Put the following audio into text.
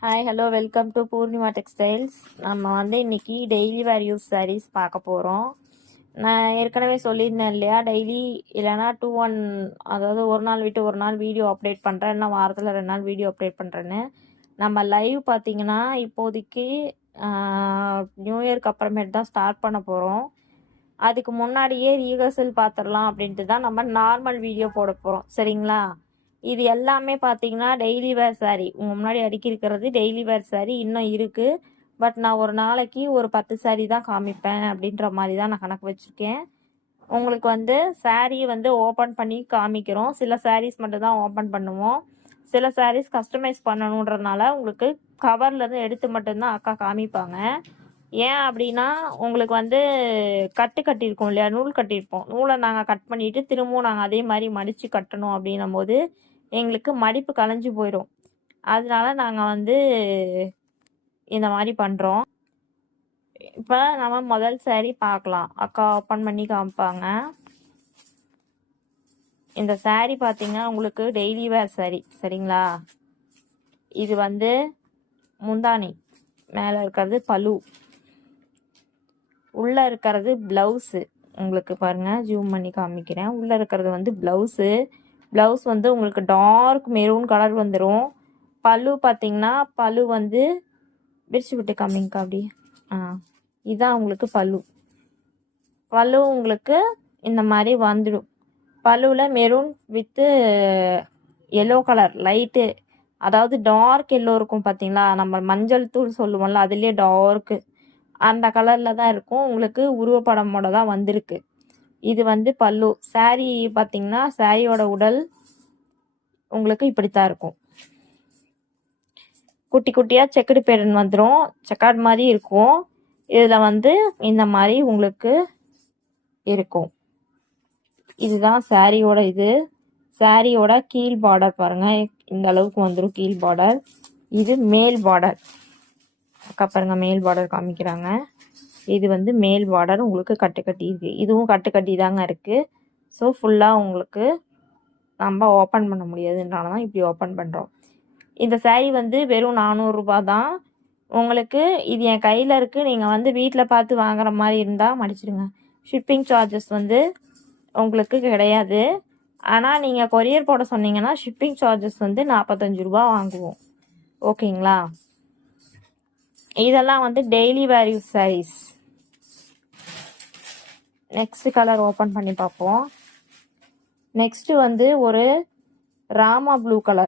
Hi hello welcome to Purnima textiles. நம்ம வந்து இன்னைக்கு டெய்லி வேர் யூஸ் சாரீஸ் பார்க்க போகிறோம். நான் ஏற்கனவே சொல்லியிருந்தேன் இல்லையா, டெய்லி இல்லைனா 2-1, அதாவது ஒரு நாள் விட்டு ஒரு நாள் வீடியோ அப்டேட் பண்ணுறேன், இல்லை வாரத்தில் 2 நாள் வீடியோ அப்டேட் பண்ணுறேன்னு. நம்ம லைவ் பார்த்தீங்கன்னா இப்போதைக்கு நியூ இயர்க்கு அப்புறமேட்டு தான் ஸ்டார்ட் பண்ண போகிறோம். அதுக்கு முன்னாடியே ரீஹர்சல் பார்த்துடலாம் அப்படின்ட்டு தான் நம்ம நார்மல் வீடியோ போட போகிறோம். சரிங்களா? இது எல்லாமே பார்த்தீங்கன்னா டெய்லி வேர் சாரீ. உங்கள் முன்னாடி அடுக்கியிருக்கிறது டெய்லி வேர் சாரீ இன்னும் இருக்குது. பட் நான் ஒரு நாளைக்கு ஒரு 10 சாரீ தான் காமிப்பேன் அப்படின்ற மாதிரி தான் நான் கணக்கு வச்சுருக்கேன். உங்களுக்கு வந்து சாரீ வந்து ஓப்பன் பண்ணி காமிக்கிறோம். சில சாரீஸ் மட்டும் தான் ஓப்பன் பண்ணுவோம். சில சாரீஸ் கஸ்டமைஸ் பண்ணணுன்றதுனால உங்களுக்கு கவர்லேருந்து எடுத்து மட்டும்தான் அக்கா காமிப்பாங்க. ஏன் அப்படின்னா, உங்களுக்கு வந்து கட்டியிருக்கோம் இல்லையா, நூல் கட்டியிருப்போம். நூலை நாங்கள் கட் பண்ணிவிட்டு திரும்பவும் நாங்கள் அதே மாதிரி மடித்து கட்டணும் அப்படின்னும் போது எங்களுக்கு மடிப்பு கலைஞ்சு போயிடும். அதனால நாங்கள் வந்து இந்த மாதிரி பண்ணுறோம். இப்போ நம்ம முதல் சாரீ பார்க்கலாம். அக்கா ஓப்பன் பண்ணி காமிப்பாங்க. இந்த சாரீ பார்த்தீங்கன்னா உங்களுக்கு டெய்லி வேர் சாரீ. சரிங்களா? இது வந்து முந்தானி, மேலே இருக்கிறது பலு, உள்ளே இருக்கிறது ப்ளவுஸு. உங்களுக்கு பாருங்கள், ஜூம் பண்ணி காமிக்கிறேன். உள்ளே இருக்கிறது வந்து ப்ளவுஸு. ப்ளவுஸ் வந்து உங்களுக்கு டார்க் மெரூன் கலர் வந்துடும். பல்லு பார்த்தீங்கன்னா பல்லு வந்து விரிச்சு விட்டு காமிங்கக்கா அப்படி. இதுதான் உங்களுக்கு பல்லு. பல்லு உங்களுக்கு இந்த மாதிரி வந்துடும். பல்லுவில் maroon with yellow colour light, அதாவது டார்க் எல்லோ இருக்கும் பார்த்தீங்களா, நம்ம மஞ்சள் தூள் சொல்லுவோம்ல, அதுலேயே டார்க்கு அந்த கலரில் தான் இருக்கும். உங்களுக்கு உருவப்படமோட தான் வந்திருக்கு. இது வந்து பல்லு. சாரீ பார்த்தீங்கன்னா சாரியோட உடல் உங்களுக்கு இப்படித்தான் இருக்கும். குட்டி குட்டியாக செக்குடு பேரன் வந்துடும், செக்கார்டு மாதிரி இருக்கும். இதில் வந்து இந்த மாதிரி உங்களுக்கு இருக்கும். இதுதான் சாரியோட இது. சாரியோட கீழ் பார்டர் பாருங்கள், இந்த அளவுக்கு வந்துடும் கீழ் பார்டர். இது மேல் பார்டர். அக்கா பாருங்க, மேல் பார்டர் காமிக்கிறாங்க. இது வந்து மேல் பார்டர் உங்களுக்கு கட்டி இருக்கு. இதுவும் கட்டி தாங்க இருக்குது. ஸோ ஃபுல்லாக உங்களுக்கு நம்ம ஓப்பன் பண்ண முடியாதுன்றனால தான் இப்படி ஓப்பன் பண்ணுறோம். இந்த சாரீ வந்து வெறும் 400 ரூபா தான். உங்களுக்கு இது என் கையில் இருக்குது. நீங்கள் வந்து வீட்டில் பார்த்து வாங்குற மாதிரி இருந்தால் மடிச்சிடுங்க. ஷிப்பிங் சார்ஜஸ் வந்து உங்களுக்கு கிடையாது. ஆனால் நீங்கள் கொரியர் போட சொன்னீங்கன்னா ஷிப்பிங் சார்ஜஸ் வந்து 45 ரூபா வாங்குவோம். ஓகேங்களா? இதெல்லாம் வந்து daily wear use saris. Next colour open பண்ணி பார்ப்போம். நெக்ஸ்ட் வந்து ஒரு ராமா ப்ளூ கலர்.